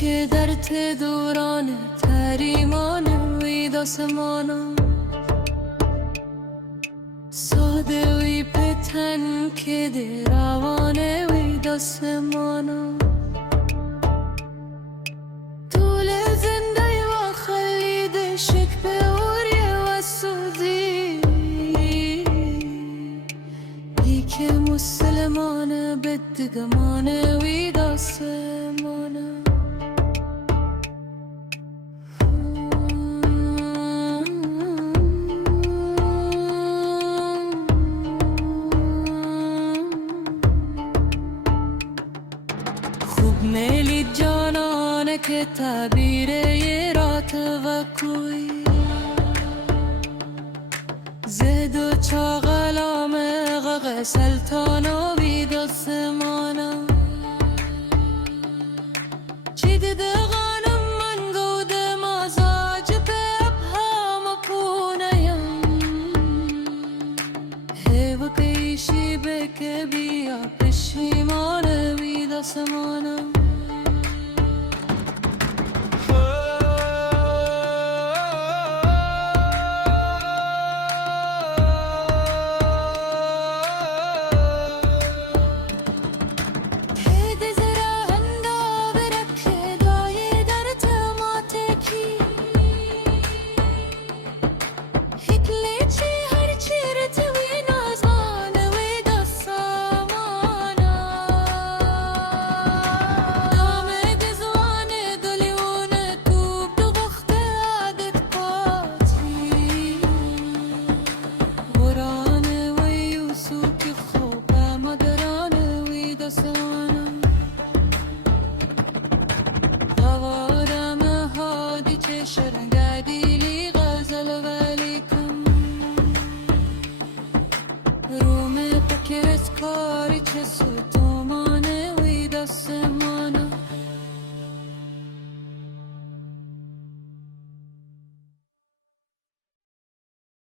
که در ته دوران تریمان وید آسمانا ساده وی پتن که در روان وید آسمانا طول زنده و خلید شک به اوری و سودی ای که مسلمان بدگمان وید آسمانا میلی جانانه که تعبیر یه رات و کوی زد و چاقلام غق سلطان و وید آسمانا چید دغانم من گود مازاج به ابهام پونیم هیو کیشی بکه بیا پشیمان وید آسمانا شرنگادیلی غزل ولیکم روم پکرت کاری چه سوتوما